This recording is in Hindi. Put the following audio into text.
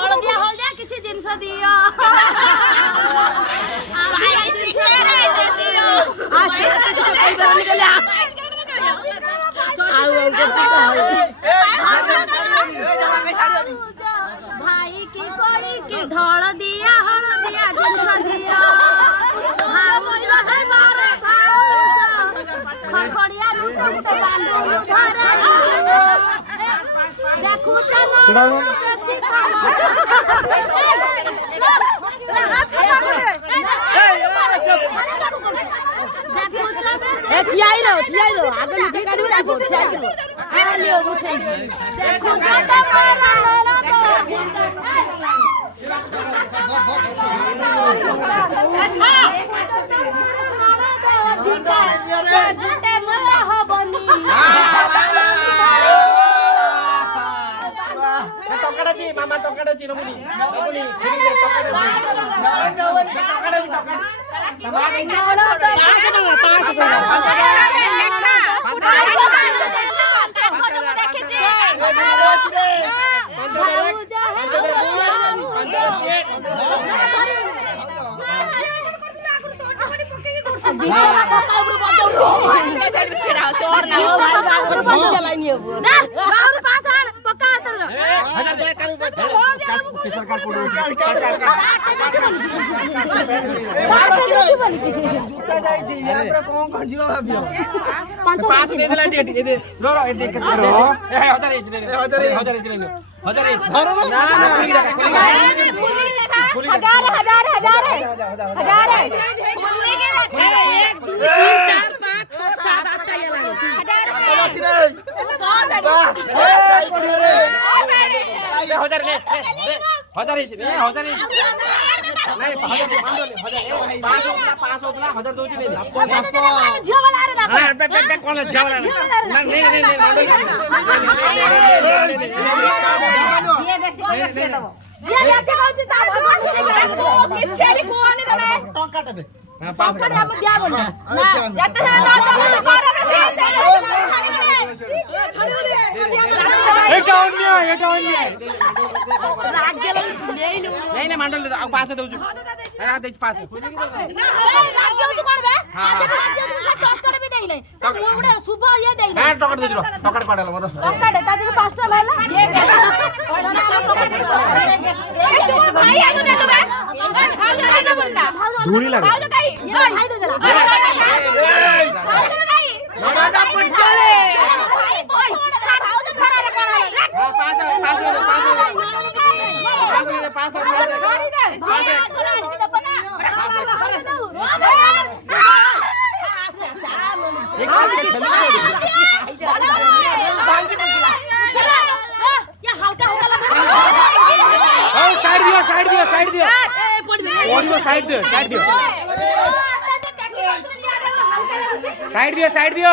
हलदिया हलदिया किसी जिनस दियो भाई की कोड़ी की धड़ दिया हलदिया जिनस दियो भाऊज है मारे भाऊज खखड़िया लुटो से बांधो धरे देखू चलो बेसी थियाई लो आगे लुटी काढू लागो थियाई लो आ लियो उठे देखो जाता मारा अच्छा घंटे मल्ला हो बनी टोकाडाची मामा टोकाडाची नमुनी नहीं मंडल पास दउछु आ देछ पास भी देई नै ओडा शुभ ये देई नै टकट दउछु टकट पडल मोर टकट ता दिन 5 टा भैला भाई आगो देलो बे धूली लागे भाई भाई दे देला राजा पुटले ओय भाऊ तो खरा रे पड़ा पास छोड़ी दे साइड दियो